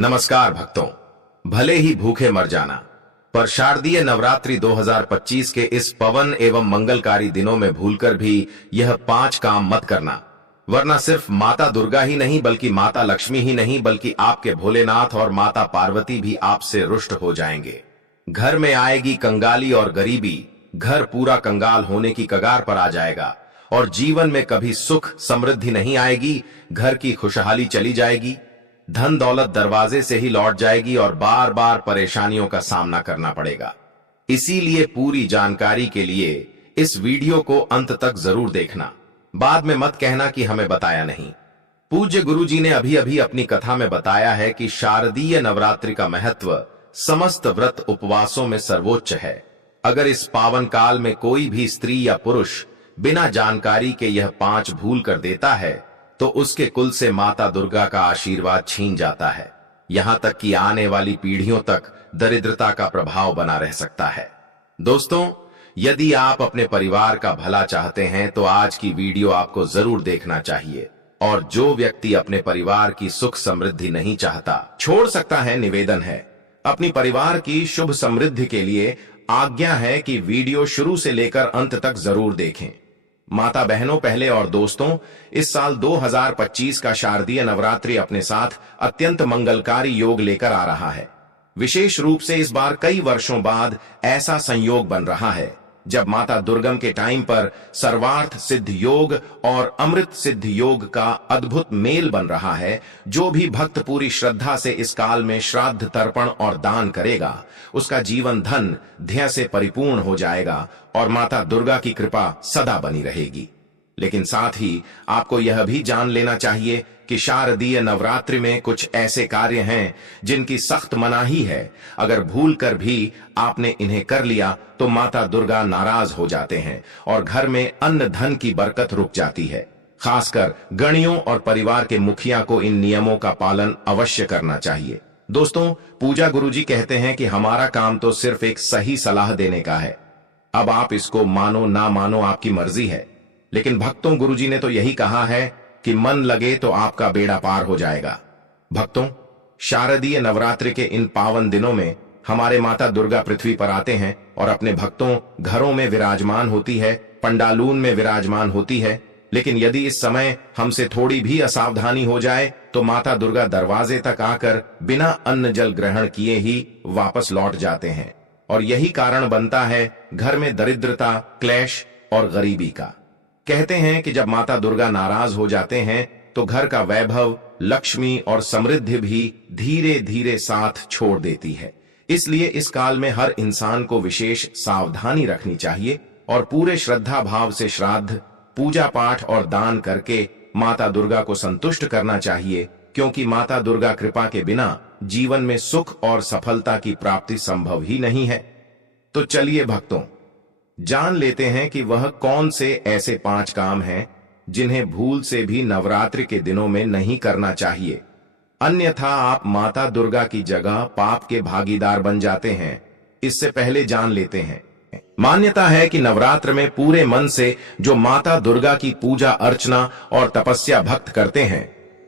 नमस्कार भक्तों। भले ही भूखे मर जाना, पर शारदीय नवरात्रि 2025 के इस पवन एवं मंगलकारी दिनों में भूलकर भी यह 5 काम मत करना, वरना सिर्फ माता दुर्गा ही नहीं बल्कि माता लक्ष्मी ही नहीं बल्कि आपके भोलेनाथ और माता पार्वती भी आपसे रुष्ट हो जाएंगे। घर में आएगी कंगाली और गरीबी, घर पूरा कंगाल होने की कगार पर आ जाएगा और जीवन में कभी सुख समृद्धि नहीं आएगी। घर की खुशहाली चली जाएगी, धन दौलत दरवाजे से ही लौट जाएगी और बार बार परेशानियों का सामना करना पड़ेगा। इसीलिए पूरी जानकारी के लिए इस वीडियो को अंत तक जरूर देखना, बाद में मत कहना कि हमें बताया नहीं। पूज्य गुरुजी ने अभी अभी अपनी कथा में बताया है कि शारदीय नवरात्रि का महत्व समस्त व्रत उपवासों में सर्वोच्च है। अगर इस पावन काल में कोई भी स्त्री या पुरुष बिना जानकारी के यह 5 भूल कर देता है तो उसके कुल से माता दुर्गा का आशीर्वाद छीन जाता है, यहां तक कि आने वाली पीढ़ियों तक दरिद्रता का प्रभाव बना रह सकता है। दोस्तों, यदि आप अपने परिवार का भला चाहते हैं तो आज की वीडियो आपको जरूर देखना चाहिए। और जो व्यक्ति अपने परिवार की सुख समृद्धि नहीं चाहता, छोड़ सकता है। निवेदन है, अपनी परिवार की शुभ समृद्धि के लिए आज्ञा है कि वीडियो शुरू से लेकर अंत तक जरूर देखें। माता बहनों, पहले और दोस्तों, इस साल 2025 का शारदीय नवरात्रि अपने साथ अत्यंत मंगलकारी योग लेकर आ रहा है। विशेष रूप से इस बार कई वर्षों बाद ऐसा संयोग बन रहा है जब माता दुर्गम के टाइम पर सर्वार्थ सिद्ध योग और अमृत सिद्ध योग का अद्भुत मेल बन रहा है। जो भी भक्त पूरी श्रद्धा से इस काल में श्राद्ध तर्पण और दान करेगा, उसका जीवन धन ध्यय से परिपूर्ण हो जाएगा और माता दुर्गा की कृपा सदा बनी रहेगी। लेकिन साथ ही आपको यह भी जान लेना चाहिए कि शारदीय नवरात्रि में कुछ ऐसे कार्य हैं जिनकी सख्त मनाही है। अगर भूल कर भी आपने इन्हें कर लिया तो माता दुर्गा नाराज हो जाते हैं और घर में अन्न धन की बरकत रुक जाती है। खासकर गणियों और परिवार के मुखिया को इन नियमों का पालन अवश्य करना चाहिए। दोस्तों, पूजा गुरुजी कहते हैं कि हमारा काम तो सिर्फ एक सही सलाह देने का है। अब आप इसको मानो ना मानो आपकी मर्जी है, लेकिन भक्तों, गुरुजी ने तो यही कहा है कि मन लगे तो आपका बेड़ा पार हो जाएगा। भक्तों, शारदीय नवरात्रि के इन पावन दिनों में हमारे माता दुर्गा पृथ्वी पर आते हैं और अपने भक्तों घरों में विराजमान होती है, पंडालून में विराजमान होती है। लेकिन यदि इस समय हमसे थोड़ी भी असावधानी हो जाए तो माता दुर्गा दरवाजे तक आकर बिना अन्न जल ग्रहण किए ही वापस लौट जाते हैं और यही कारण बनता है घर में दरिद्रता, क्लेश और गरीबी का। कहते हैं कि जब माता दुर्गा नाराज हो जाते हैं तो घर का वैभव, लक्ष्मी और समृद्धि भी धीरे धीरे साथ छोड़ देती है। इसलिए इस काल में हर इंसान को विशेष सावधानी रखनी चाहिए और पूरे श्रद्धा भाव से श्राद्ध, पूजा पाठ और दान करके माता दुर्गा को संतुष्ट करना चाहिए, क्योंकि माता दुर्गा कृपा के बिना जीवन में सुख और सफलता की प्राप्ति संभव ही नहीं है। तो चलिए भक्तों, जान लेते हैं कि वह कौन से ऐसे 5 काम हैं जिन्हें भूल से भी नवरात्रि के दिनों में नहीं करना चाहिए, अन्यथा आप माता दुर्गा की जगह पाप के भागीदार बन जाते हैं। इससे पहले जान लेते हैं, मान्यता है कि नवरात्र में पूरे मन से जो माता दुर्गा की पूजा अर्चना और तपस्या भक्त करते हैं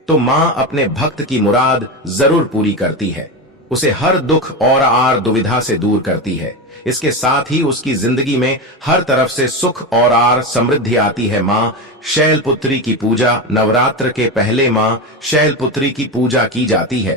तो मां अपने भक्त की मुराद जरूर पूरी करती है, उसे हर दुख और आर दुविधा से दूर करती है। इसके साथ ही उसकी जिंदगी में हर तरफ से सुख और आर समृद्धि आती है। मां शैलपुत्री की पूजा, नवरात्र के पहले मां शैलपुत्री की पूजा की जाती है।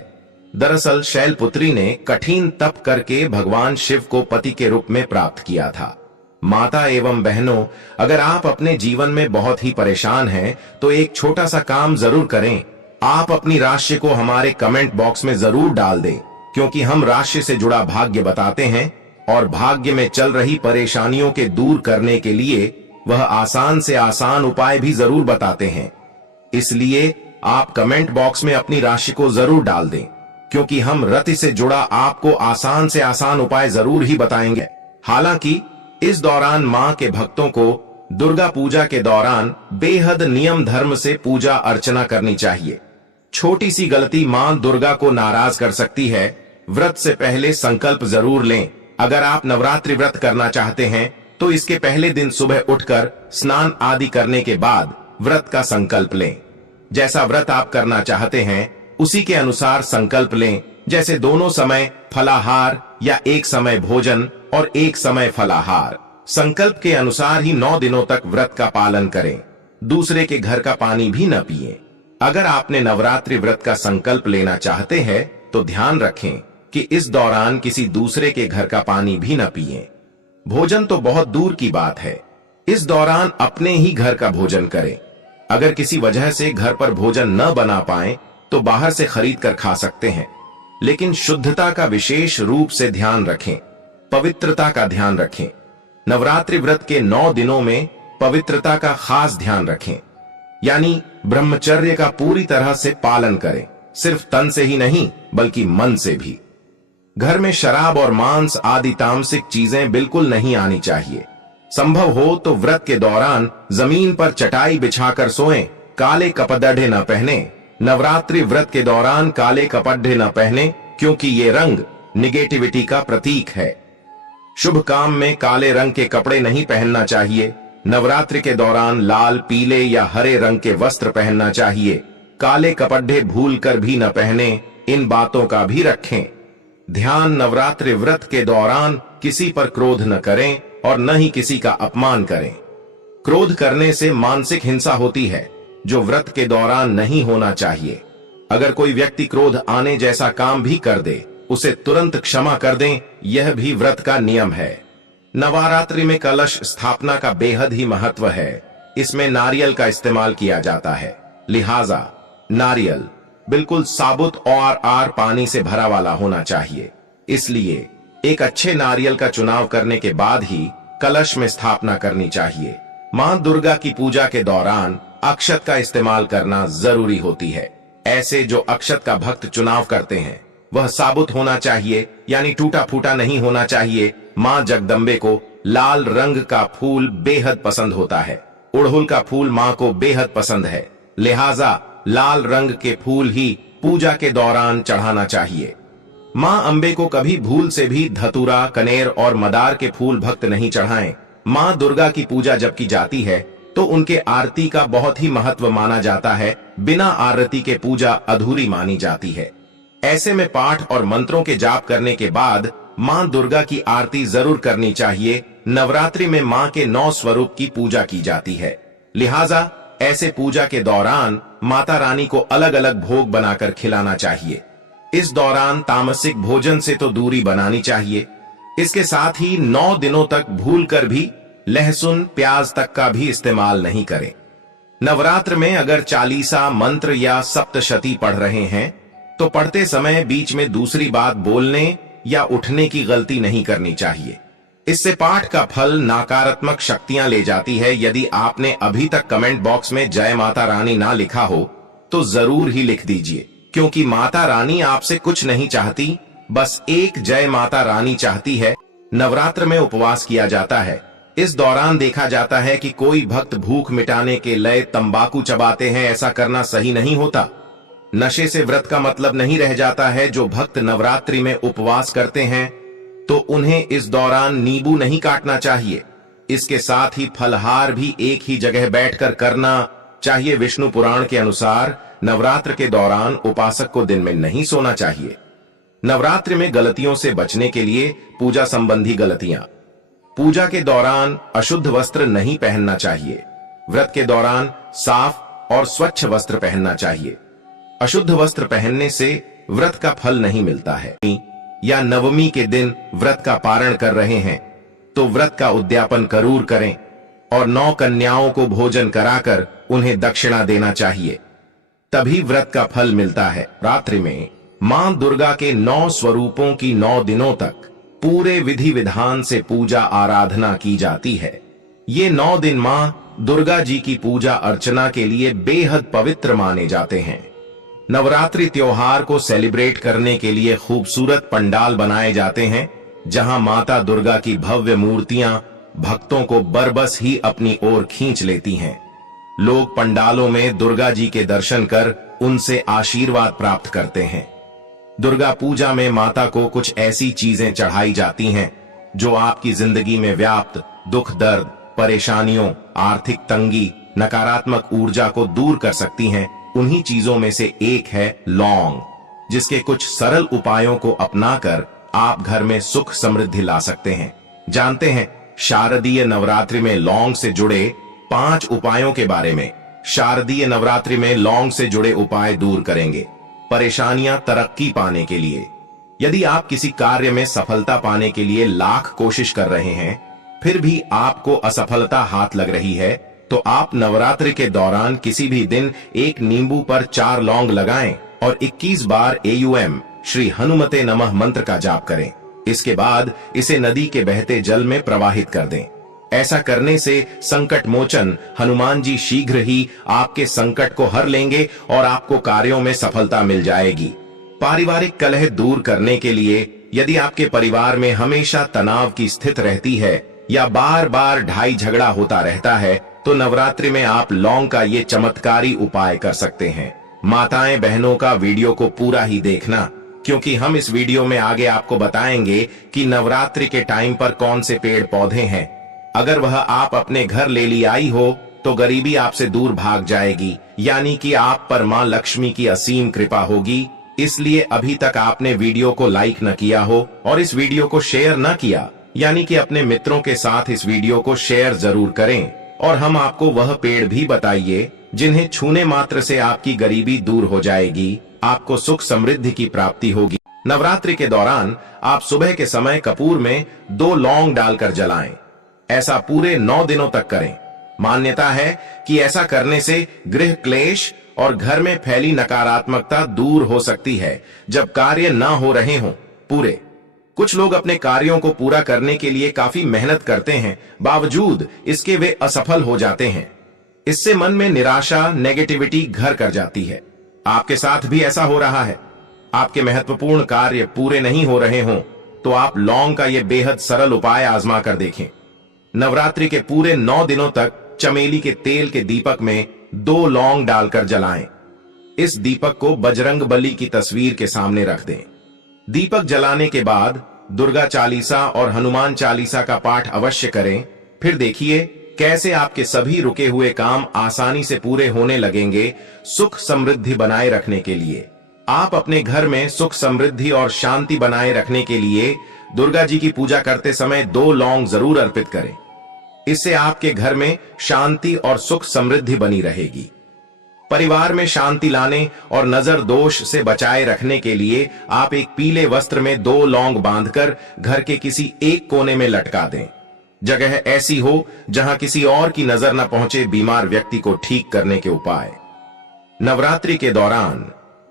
दरअसल शैलपुत्री ने कठिन तप करके भगवान शिव को पति के रूप में प्राप्त किया था। माता एवं बहनों, अगर आप अपने जीवन में बहुत ही परेशान हैं तो एक छोटा सा काम जरूर करें। आप अपनी राशि को हमारे कमेंट बॉक्स में जरूर डाल दें, क्योंकि हम राशि से जुड़ा भाग्य बताते हैं और भाग्य में चल रही परेशानियों के दूर करने के लिए वह आसान से आसान उपाय भी जरूर बताते हैं। इसलिए आप कमेंट बॉक्स में अपनी राशि को जरूर डाल दें, क्योंकि हम रति से जुड़ा आपको आसान से आसान उपाय जरूर ही बताएंगे। हालांकि इस दौरान मां के भक्तों को दुर्गा पूजा के दौरान बेहद नियम धर्म से पूजा अर्चना करनी चाहिए। छोटी सी गलती मां दुर्गा को नाराज कर सकती है। व्रत से पहले संकल्प जरूर लें। अगर आप नवरात्रि व्रत करना चाहते हैं तो इसके पहले दिन सुबह उठकर स्नान आदि करने के बाद व्रत का संकल्प लें। जैसा व्रत आप करना चाहते हैं उसी के अनुसार संकल्प लें, जैसे दोनों समय फलाहार या एक समय भोजन और एक समय फलाहार। संकल्प के अनुसार ही 9 दिनों तक व्रत का पालन करें। दूसरे के घर का पानी भी न पिएं। अगर आपने नवरात्रि व्रत का संकल्प लेना चाहते हैं तो ध्यान रखें कि इस दौरान किसी दूसरे के घर का पानी भी न पिएं। भोजन तो बहुत दूर की बात है, इस दौरान अपने ही घर का भोजन करें। अगर किसी वजह से घर पर भोजन न बना पाए तो बाहर से खरीद कर खा सकते हैं, लेकिन शुद्धता का विशेष रूप से ध्यान रखें, पवित्रता का ध्यान रखें। नवरात्रि व्रत के 9 दिनों में पवित्रता का खास ध्यान रखें, यानी ब्रह्मचर्य का पूरी तरह से पालन करें, सिर्फ तन से ही नहीं बल्कि मन से भी। घर में शराब और मांस आदि तामसिक चीजें बिल्कुल नहीं आनी चाहिए। संभव हो तो व्रत के दौरान जमीन पर चटाई बिछाकर सोएं, काले कपड़े न पहने। नवरात्रि व्रत के दौरान काले कपड़े न पहने, क्योंकि ये रंग निगेटिविटी का प्रतीक है। शुभ काम में काले रंग के कपड़े नहीं पहनना चाहिए। नवरात्रि के दौरान लाल, पीले या हरे रंग के वस्त्र पहनना चाहिए। काले कपड़े भूलकर भी न पहने, इन बातों का भी रखें ध्यान। नवरात्रि व्रत के दौरान किसी पर क्रोध न करें और न ही किसी का अपमान करें। क्रोध करने से मानसिक हिंसा होती है, जो व्रत के दौरान नहीं होना चाहिए। अगर कोई व्यक्ति क्रोध आने जैसा काम भी कर दे, उसे तुरंत क्षमा कर दें, यह भी व्रत का नियम है। नवरात्रि में कलश स्थापना का बेहद ही महत्व है। इसमें नारियल का इस्तेमाल किया जाता है, लिहाजा नारियल बिल्कुल साबुत और आर पानी से भरा वाला होना चाहिए। इसलिए एक अच्छे नारियल का चुनाव करने के बाद ही कलश में स्थापना करनी चाहिए। मां दुर्गा की पूजा के दौरान अक्षत का इस्तेमाल करना जरूरी होती है। ऐसे जो अक्षत का भक्त चुनाव करते हैं वह साबुत होना चाहिए, यानी टूटा फूटा नहीं होना चाहिए। मां जगदम्बे को लाल रंग का फूल बेहद पसंद होता है। उड़हुल का फूल मां को बेहद पसंद है, लिहाजा लाल रंग के फूल ही पूजा के दौरान चढ़ाना चाहिए। मां अंबे को कभी भूल से भी धतूरा, कनेर और मदार के फूल भक्त नहीं चढ़ाएं। मां दुर्गा की पूजा जब की जाती है तो उनके आरती का बहुत ही महत्व माना जाता है। बिना आरती के पूजा अधूरी मानी जाती है। ऐसे में पाठ और मंत्रों के जाप करने के बाद मां दुर्गा की आरती जरूर करनी चाहिए। नवरात्रि में मां के 9 स्वरूप की पूजा की जाती है, लिहाजा ऐसे पूजा के दौरान माता रानी को अलग अलग भोग बनाकर खिलाना चाहिए। इस दौरान तामसिक भोजन से तो दूरी बनानी चाहिए। इसके साथ ही 9 दिनों तक भूलकर भी लहसुन, प्याज तक का भी इस्तेमाल नहीं करें। नवरात्र में अगर चालीसा, मंत्र या सप्तशती पढ़ रहे हैं तो पढ़ते समय बीच में दूसरी बात बोलने या उठने की गलती नहीं करनी चाहिए। इससे पाठ का फल नकारात्मक शक्तियां ले जाती है। यदि आपने अभी तक कमेंट बॉक्स में जय माता रानी ना लिखा हो तो जरूर ही लिख दीजिए, क्योंकि माता रानी आपसे कुछ नहीं चाहती, बस एक जय माता रानी चाहती है। नवरात्र में उपवास किया जाता है। इस दौरान देखा जाता है कि कोई भक्त भूख मिटाने के लिए तंबाकू चबाते हैं। ऐसा करना सही नहीं होता। नशे से व्रत का मतलब नहीं रह जाता है। जो भक्त नवरात्रि में उपवास करते हैं तो उन्हें इस दौरान नींबू नहीं काटना चाहिए। इसके साथ ही फलहार भी एक ही जगह बैठकर करना चाहिए। विष्णु पुराण के अनुसार नवरात्र के दौरान उपासक को दिन में नहीं सोना चाहिए। नवरात्रि में गलतियों से बचने के लिए पूजा संबंधी गलतियां। पूजा के दौरान अशुद्ध वस्त्र नहीं पहनना चाहिए। व्रत के दौरान साफ और स्वच्छ वस्त्र पहनना चाहिए। अशुद्ध वस्त्र पहनने से व्रत का फल नहीं मिलता है। या नवमी के दिन व्रत का पारण कर रहे हैं तो व्रत का उद्यापन जरूर करें और 9 कन्याओं को भोजन कराकर उन्हें दक्षिणा देना चाहिए, तभी व्रत का फल मिलता है। रात्रि में मां दुर्गा के 9 स्वरूपों की 9 दिनों तक पूरे विधि विधान से पूजा आराधना की जाती है। ये 9 दिन मां दुर्गा जी की पूजा अर्चना के लिए बेहद पवित्र माने जाते हैं। नवरात्रि त्योहार को सेलिब्रेट करने के लिए खूबसूरत पंडाल बनाए जाते हैं, जहां माता दुर्गा की भव्य मूर्तियां भक्तों को बरबस ही अपनी ओर खींच लेती हैं। लोग पंडालों में दुर्गा जी के दर्शन कर उनसे आशीर्वाद प्राप्त करते हैं। दुर्गा पूजा में माता को कुछ ऐसी चीजें चढ़ाई जाती हैं जो आपकी जिंदगी में व्याप्त दुख, दर्द, परेशानियों, आर्थिक तंगी, नकारात्मक ऊर्जा को दूर कर सकती हैं। उन्हीं चीजों में से एक है लौंग, जिसके कुछ सरल उपायों को अपनाकर आप घर में सुख समृद्धि ला सकते हैं। जानते हैं शारदीय नवरात्रि में लौंग से जुड़े 5 उपायों के बारे में। शारदीय नवरात्रि में लौंग से जुड़े उपाय दूर करेंगे परेशानियां तरक्की पाने के लिए। यदि आप किसी कार्य में सफलता पाने के लिए लाख कोशिश कर रहे हैं, फिर भी आपको असफलता हाथ लग रही है, तो आप नवरात्रि के दौरान किसी भी दिन एक नींबू पर 4 लौंग लगाएं और 21 बार AUM श्री हनुमते नमः मंत्र का जाप करें। इसके बाद इसे नदी के बहते जल में प्रवाहित कर दें। ऐसा करने से संकट मोचन हनुमान जी शीघ्र ही आपके संकट को हर लेंगे और आपको कार्यों में सफलता मिल जाएगी। पारिवारिक कलह दूर करने के लिए यदि आपके परिवार में हमेशा तनाव की स्थिति रहती है या बार बार ढाई झगड़ा होता रहता है, तो नवरात्रि में आप लौंग का ये चमत्कारी उपाय कर सकते हैं। माताएं बहनों का वीडियो को पूरा ही देखना, क्योंकि हम इस वीडियो में आगे आपको बताएंगे कि नवरात्रि के टाइम पर कौन से पेड़ पौधे हैं। अगर वह आप अपने घर ले ली आई हो तो गरीबी आपसे दूर भाग जाएगी, यानी कि आप पर मां लक्ष्मी की असीम कृपा होगी। इसलिए अभी तक आपने वीडियो को लाइक न किया हो और इस वीडियो को शेयर न किया, यानी कि अपने मित्रों के साथ इस वीडियो को शेयर जरूर करें। और हम आपको वह पेड़ भी बताइए जिन्हें छूने मात्र से आपकी गरीबी दूर हो जाएगी, आपको सुख समृद्धि की प्राप्ति होगी। नवरात्रि के दौरान आप सुबह के समय कपूर में 2 लौंग डालकर जलाएं। ऐसा पूरे 9 दिनों तक करें। मान्यता है कि ऐसा करने से गृह क्लेश और घर में फैली नकारात्मकता दूर हो सकती है जब कार्य न हो रहे हों पूरे। कुछ लोग अपने कार्यों को पूरा करने के लिए काफी मेहनत करते हैं, बावजूद इसके वे असफल हो जाते हैं। इससे मन में निराशा, नेगेटिविटी घर कर जाती है। आपके साथ भी ऐसा हो रहा है, आपके महत्वपूर्ण कार्य पूरे नहीं हो रहे हों, तो आप लौंग का यह बेहद सरल उपाय आजमा कर देखें। नवरात्रि के पूरे 9 दिनों तक चमेली के तेल के दीपक में 2 लौंग डालकर जलाएं। इस दीपक को बजरंग बली की तस्वीर के सामने रख दें। दीपक जलाने के बाद दुर्गा चालीसा और हनुमान चालीसा का पाठ अवश्य करें। फिर देखिए कैसे आपके सभी रुके हुए काम आसानी से पूरे होने लगेंगे। सुख समृद्धि बनाए रखने के लिए आप अपने घर में सुख समृद्धि और शांति बनाए रखने के लिए दुर्गा जी की पूजा करते समय 2 लौंग जरूर अर्पित करें। इससे आपके घर में शांति और सुख समृद्धि बनी रहेगी। परिवार में शांति लाने और नजर दोष से बचाए रखने के लिए आप एक पीले वस्त्र में 2 लौंग बांधकर घर के किसी एक कोने में लटका दें। जगह ऐसी हो जहां किसी और की नजर न पहुंचे। बीमार व्यक्ति को ठीक करने के उपाय। नवरात्रि के दौरान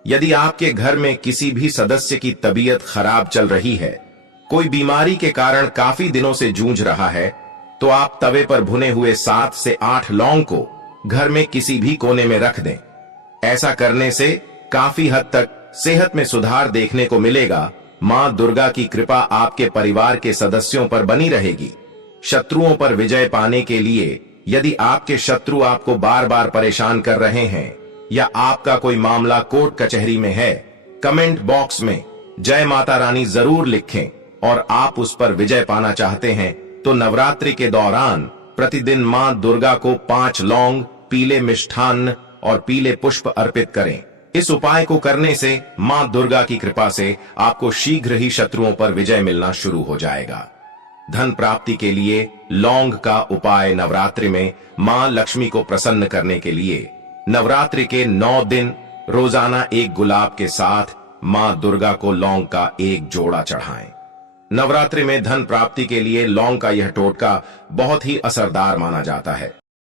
यदि आपके घर में किसी भी सदस्य की तबीयत खराब चल रही है, कोई बीमारी के कारण काफी दिनों से जूझ रहा है, तो आप तवे पर भुने हुए 7 से 8 लौंग को घर में किसी भी कोने में रख दें। ऐसा करने से काफी हद तक सेहत में सुधार देखने को मिलेगा। मां दुर्गा की कृपा आपके परिवार के सदस्यों पर बनी रहेगी। शत्रुओं पर विजय पाने के लिए यदि आपके शत्रु आपको बार बार परेशान कर रहे हैं या आपका कोई मामला कोर्ट कचहरी में है, कमेंट बॉक्स में जय माता रानी जरूर लिखें। और आप उस पर विजय पाना चाहते हैं तो नवरात्रि के दौरान प्रतिदिन मां दुर्गा को 5 लौंग, पीले मिष्ठान्न और पीले पुष्प अर्पित करें। इस उपाय को करने से मां दुर्गा की कृपा से आपको शीघ्र ही शत्रुओं पर विजय मिलना शुरू हो जाएगा। धन प्राप्ति के लिए लौंग का उपाय। नवरात्रि में मां लक्ष्मी को प्रसन्न करने के लिए नवरात्रि के 9 दिन रोजाना एक गुलाब के साथ मां दुर्गा को लौंग का एक जोड़ा चढ़ाएं। नवरात्रि में धन प्राप्ति के लिए लौंग का यह टोटका बहुत ही असरदार माना जाता है।